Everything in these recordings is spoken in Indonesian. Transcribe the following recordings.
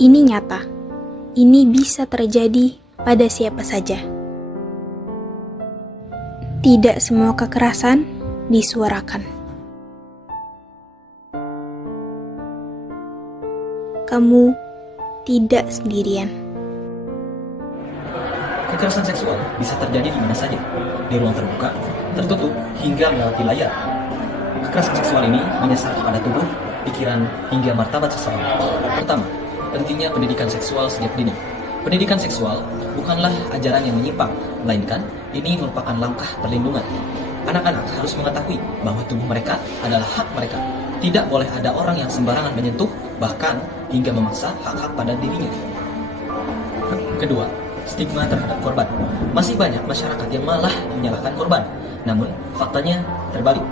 Ini nyata. Ini bisa terjadi pada siapa saja. Tidak semua kekerasan disuarakan. Kamu tidak sendirian. Kekerasan seksual bisa terjadi di mana saja, di ruang terbuka, tertutup, hingga melewati layar. Kekerasan seksual ini menyasar pada tubuh, pikiran, hingga martabat seseorang. Pertama, pentingnya pendidikan seksual sejak dini. Pendidikan seksual bukanlah ajaran yang menyimpang, melainkan ini merupakan langkah perlindungan. Anak-anak harus mengetahui bahwa tubuh mereka adalah hak mereka. Tidak boleh ada orang yang sembarangan menyentuh, bahkan hingga memaksa hak-hak pada dirinya. Kedua, stigma terhadap korban. Masih banyak masyarakat yang malah menyalahkan korban. Namun, faktanya terbalik.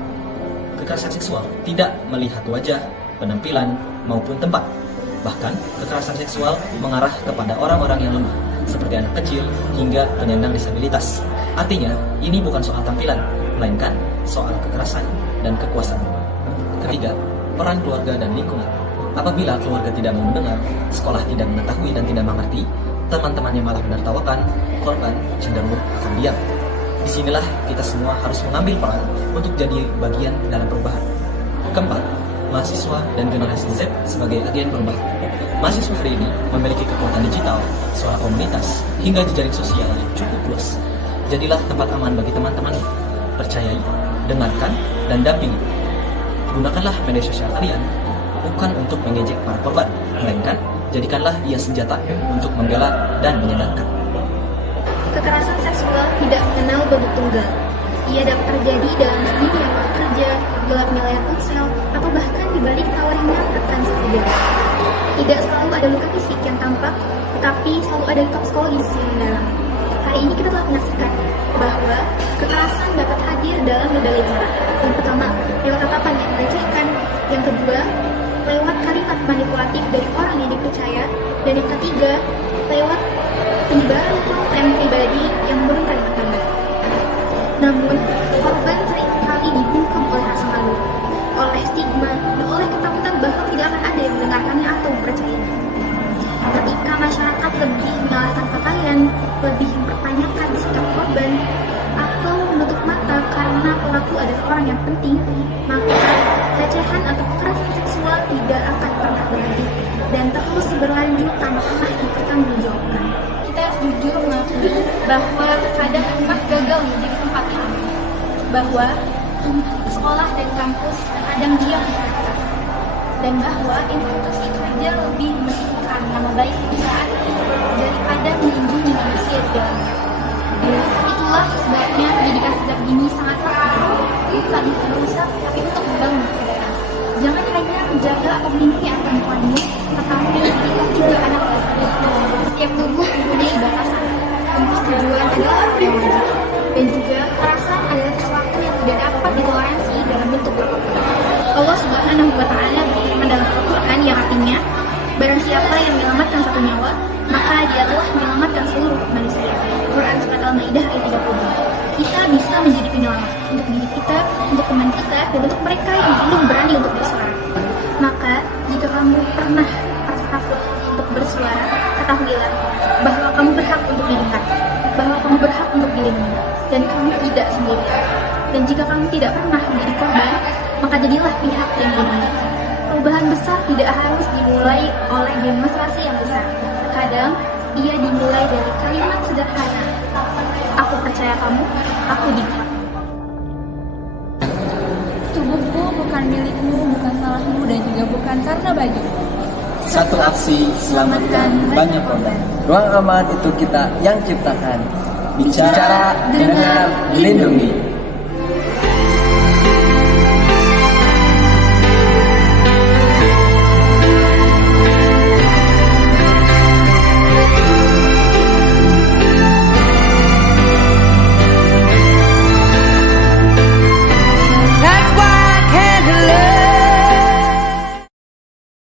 Kekerasan seksual tidak melihat wajah, penampilan, maupun tempat. Bahkan, kekerasan seksual mengarah kepada orang-orang yang lemah, seperti anak kecil hingga penyandang disabilitas. Artinya, ini bukan soal tampilan, melainkan soal kekerasan dan kekuasaan. Ketiga, peran keluarga dan lingkungan. Apabila keluarga tidak mau mendengar, sekolah tidak mengetahui dan tidak mengerti, teman-temannya malah menertawakan, korban cenderung akan diam. Disinilah kita semua harus mengambil peran untuk jadi bagian dalam perubahan. Keempat, mahasiswa dan generasi Z sebagai agen perubahan. Mahasiswa hari ini memiliki kekuatan digital, suara komunitas, hingga jejaring sosial yang cukup luas. Jadilah tempat aman bagi teman-teman. Percayai, dengarkan, dan dampingi. Gunakanlah media sosial kalian bukan untuk mengejek para korban, melainkan jadikanlah ia senjata untuk membela dan menyadarkan. Kekerasan seksual tidak mengenal bentuk tunggal. Ia dapat terjadi dalam dunia kerja, gelapnya layar ponsel, atau bahkan di balik tawa ringan akan sekedar. Tidak selalu ada luka fisik yang tampak, tetapi selalu ada luka psikologis yang mendalam. Hari ini kita telah menyaksikan bahwa kekerasan dapat hadir dalam berbagai cara. Yang pertama, lewat tatapan yang melecehkan. Yang kedua, lewat kalimat manipulatif dari orang yang dipercaya. Dan yang ketiga, lewat penyebaran konten pribadi yang menurunkan martabat. Namun, korban seringkali dibungkam oleh rasa malu, oleh stigma, dan oleh ketakutan bahwa tidak akan ada yang mendengarkannya atau mempercayainya. Ketika masyarakat lebih menyalahkan pakaian, lebih mempertanyakan sikap korban, atau menutup mata karena pelaku adalah orang yang penting, maka pelecehan atau kekerasan seksual tidak akan pernah berhenti dan terus berlanjut tanpa pernah dipertanggungjawabkan. Kita harus jujur mengakui bahwa terkadang rumah gagal menjadi tempat yang aman, bahwa sekolah dan kampus terkadang diam kekerasan, dan bahwa institusi kerja lebih mementingkan nama baik perusahaan daripada melindungi manusia di dalamnya. Itulah sebabnya pendidikan sejak dini sangat penting, bukan untuk merusak, tapi untuk membangun kesadaran. Jangan hanya menjaga atau melindungi anak perempuanmu, tetapi pendidikan juga anak laki-laki. Setiap tubuh mempunyai batasan. Persetujuan adalah hal yang wajib, dan juga kekerasan adalah sesuatu yang tidak dapat ditoleransi dalam bentuk apapun. Allah Subhanahu wa Ta'ala berfirman dalam Al-Quran yang artinya, barang siapa yang menyelamatkan satu nyawa, maka dia telah menyelamatkan seluruh manusia. Quran Surat Al-Maidah ayat 30. Kita bisa menjadi penyelamat untuk diri kita, untuk teman kita, dan untuk mereka yang belum berani untuk bersuara. Maka, jika kamu pernah merasa takut untuk bersuara, ketahuilah bahwa kamu berhak untuk didengar, bahwa kamu berhak untuk dilindungi, dan kamu tidak sendirian. Dan jika kamu tidak pernah menjadi korban, maka jadilah pihak yang dilindungi. Perubahan besar tidak harus dimulai oleh demonstrasi yang besar. Terkadang, ia dimulai dari kalimat sederhana. Aku percaya kamu, aku dibuat. Tubuhku bukan milikmu, bukan salahmu, dan juga bukan karena baju. Satu aksi, selamatkan banyak korban. Ruang aman itu kita yang ciptakan. Bicara, dengar, lindungi.